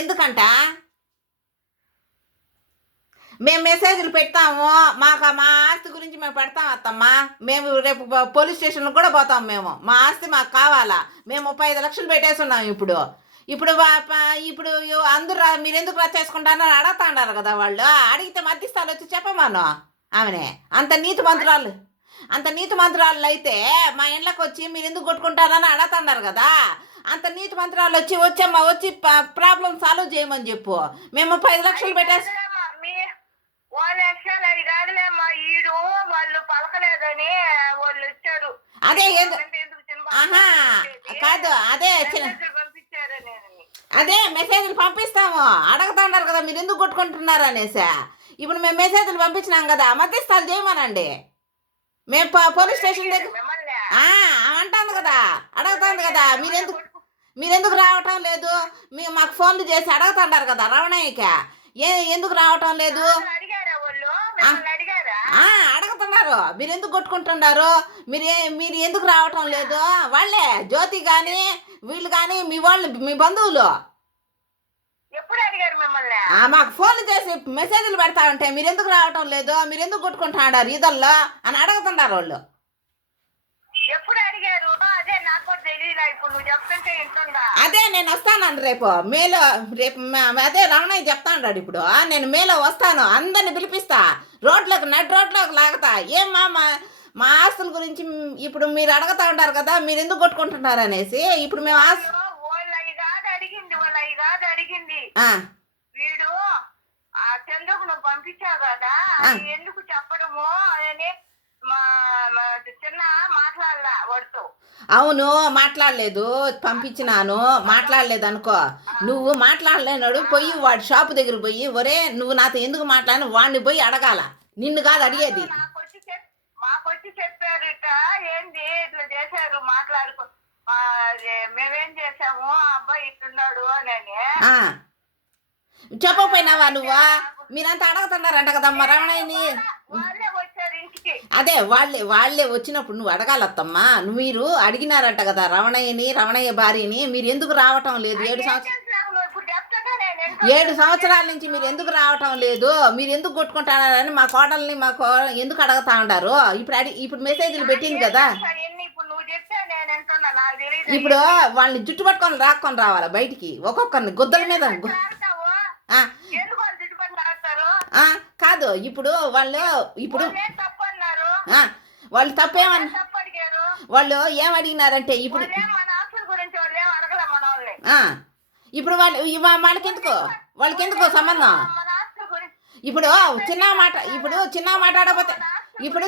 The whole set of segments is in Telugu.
ఎందుకంట మేము మెసేజ్లు పెడతాము, మాకు మా ఆస్తి గురించి మేము పెడతాం అత్తమ్మా. మేము రేపు పోలీస్ స్టేషన్కి కూడా పోతాం. మేము మా ఆస్తి మాకు కావాలా. మేము 35 లక్షలు పెట్టేస్తున్నాం. ఇప్పుడు ఇప్పుడు ఇప్పుడు అందరూ మీరు ఎందుకు రద్దు చేసుకుంటారని అడుగుతా ఉన్నారు కదా. వాళ్ళు అడిగితే మధ్యస్థాలు వచ్చి చెప్పమాను ఆమెనే. అంత నీతి మంత్రాలు అయితే మా ఇంట్లోకి వచ్చి మీరు ఎందుకు కొట్టుకుంటారని అడుగుతున్నారు కదా. అంత నీతి మంత్రాలు వచ్చి ప్రాబ్లం సాల్వ్ చేయమని చెప్పు. మేము 35 లక్షలు పెట్టేసి వాళ్ళు ఎక్స్ట్రా అది కాదులేమ్మా, ఈడు వాళ్ళు పలకలేదని వాళ్ళు ఇచ్చారు. అదే కాదు, అదే మెసేజ్లు పంపిస్తాము. అడుగుతున్నారు కదా మీరు ఎందుకు కొట్టుకుంటున్నారు అనేసి. ఇప్పుడు మేము మెసేజ్లు పంపించినాం కదా, మధ్యస్థాలు చేయమనండి. మేము పోలీస్ స్టేషన్ దగ్గర అంటాను కదా, అడుగుతుంది కదా మీరెందుకు రావటం లేదు. మాకు ఫోన్లు చేసి అడుగుతున్నారు కదా రమణయ్యకి ఎందుకు రావటం లేదు. అడుగుతున్నారు మీరు ఎందుకు కొట్టుకుంటున్నారు, మీరు ఎందుకు రావటం లేదు. వాళ్ళే జ్యోతి కానీ వీళ్ళు కానీ మీ బంధువులు మాకు ఫోన్లు చేసి మెసేజ్లు పెడతా ఉంటే మీరు ఎందుకు రావటం లేదు, మీరు ఎందుకు కొట్టుకుంటున్నారు ఈదల్లో అని అడుగుతున్నారు వాళ్ళు. అదే నేను వస్తాను రేపు మేలో. అదే రమణయ్య చెప్తాను ఇప్పుడు. నేను మేలో వస్తాను, అందరిని పిలిపిస్తా, నడి రోడ్లోకి లాగుతా. మా ఆస్తుల గురించి ఇప్పుడు మీరు అడుగుతా ఉంటారు కదా మీరు ఎందుకు కొట్టుకుంటున్నారు అనేసి. ఇప్పుడు మేము అడిగింది వీడు చంద్రకు నువ్వు పంపించావు కదా, ఎందుకు చెప్పడము అని చిన్న మాట్లాడలా వాడితో. అవును మాట్లాడలేదు, పంపించినాను మాట్లాడలేదు అనుకో. నువ్వు మాట్లాడలేనాడు పోయి వాడి షాపు దగ్గర పోయి ఒరే నువ్వు నాతో ఎందుకు మాట్లాడిన వాడిని పోయి అడగాల, నిన్ను కాదు అడిగేది. మాకొచ్చి చెప్పారు ఇట్ట ఏంది ఇట్లా చేశారు మాట్లాడుకో, మేమేం చేసాము అబ్బాయి ఇట్టున్నాడు అని. చెప్పకపోయినావా నువ్వా. మీరంతా అడుగుతున్నారంట కదమ్మా రమణయ్యని. అదే వాళ్ళే వచ్చినప్పుడు నువ్వు అడగాలత్తమ్మా. మీరు అడిగినారంట కదా రమణయ్యని, రమణయ్య భార్యని. మీరు ఎందుకు రావటం లేదు 7 సంవత్సరాల నుంచి మీరు ఎందుకు రావటం లేదు, మీరు ఎందుకు కొట్టుకుంటున్నారని మా కోడల్ని ఎందుకు అడుగుతా ఉంటారు. ఇప్పుడు మెసేజ్లు పెట్టింది కదా. ఇప్పుడు వాళ్ళని జుట్టు పట్టుకొని రాక్కొని రావాలా బయటికి, ఒక్కొక్కరిని గుద్దల మీద. కాదు ఇప్పుడు వాళ్ళు తప్పేమన్నా వాళ్ళు ఏమడిగినారంటే ఇప్పుడు వాళ్ళకెందుకు సంబంధం. ఇప్పుడు చిన్న మాట్లాడకపోతే ఇప్పుడు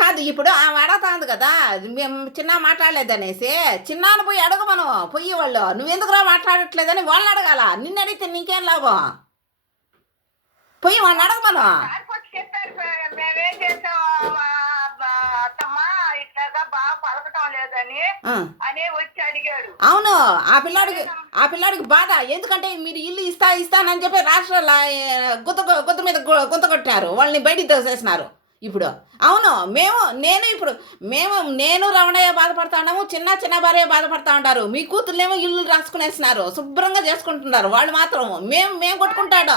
కాదు ఇప్పుడు ఆమె అడగతాంది కదా మేము చిన్న మాట్లాడలేదనేసి. చిన్నాను పోయి అడగమను పోయి వాళ్ళు నువ్వెందుకు మాట్లాడట్లేదని వాళ్ళని అడగాల. నిన్ను అడిగితే నీకేం లాభం, పోయి వాళ్ళని అడగమను. అవును ఆ పిల్లాడికి బాధ. ఎందుకంటే మీరు ఇల్లు ఇస్తానని చెప్పి రాష్ట్రాల గుత్త మీద గుంత కొట్టారు, వాళ్ళని బయటికి తోసేసినారు. ఇప్పుడు అవును నేను రమణయ్య బాధపడతా ఉన్నాము, చిన్న భార్య బాధపడతా ఉంటారు. మీ కూతుర్లేమో ఇల్లు రాసుకునేసినారు, శుభ్రంగా చేసుకుంటున్నారు. వాళ్ళు మాత్రం మేము కొట్టుకుంటాడు.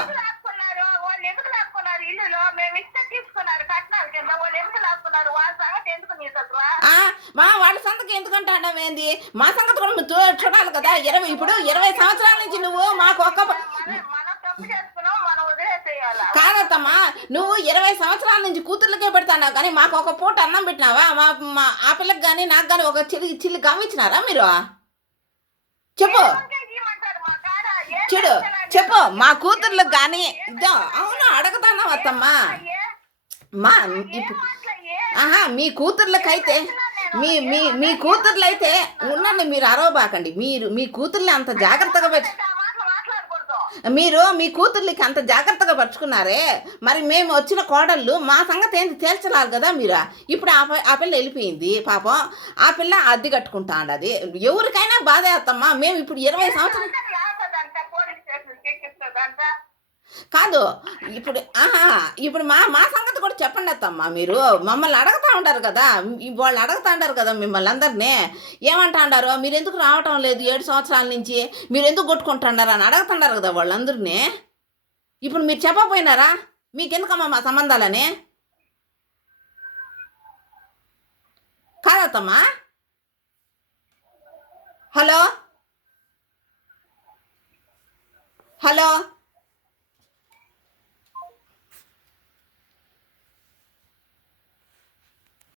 వాళ్ళ సంగతి ఎందుకంటే ఏంది మా సంగతి కూడా చూడాలి కదా. 20 సంవత్సరాల నుంచి నువ్వు మాకు కాదత్తమ్మా, నువ్వు 20 సంవత్సరాల నుంచి కూతుర్లకే పెడతావు కానీ మాకు ఒక పూట అన్నం పెట్టినావా. ఆ పిల్లకి కానీ నాకు కానీ ఒక చిల్లి గమ్మిచ్చినారా మీరు. చెప్పు మా కూతుర్లకు కానీ. అవును అడుగుతాన్నావు అత్తమ్మా. మీ కూతుర్లకైతే మీ కూతుర్లైతే ఉండండి, మీరు అరవబాకండి. మీ కూతుర్ని అంత జాగ్రత్తగా మీ కూతుర్లకి అంత జాగ్రత్తగా పరుచుకున్నారే, మరి మేము వచ్చిన కోడళ్ళు మా సంగతి ఏంటి తేల్చలాలి కదా మీరు. ఇప్పుడు ఆ పిల్ల వెళ్ళిపోయింది పాపం, ఆ పిల్ల అద్దె కట్టుకుంటా ఉండదు. ఎవరికైనా బాధ అత్తమ్మా. మేము ఇప్పుడు 20 సంవత్సరాలు కాదు ఇప్పుడు ఇప్పుడు మా మా సంగతి కూడా చెప్పండి అత్తమ్మా. మీరు మమ్మల్ని అడుగుతూ ఉంటారు కదా, వాళ్ళు అడుగుతా ఉంటారు కదా మిమ్మల్ని అందరినీ. ఏమంటా అంటారు, మీరు ఎందుకు రావటం లేదు 7 సంవత్సరాల నుంచి, మీరు ఎందుకు కొట్టుకుంటున్నారు అని అడుగుతున్నారు కదా వాళ్ళందరినీ. ఇప్పుడు మీరు చెప్పకపోయినారా, మీకెందుకమ్మా మా సంబంధాలని? కాదత్తమ్మా. Hello hello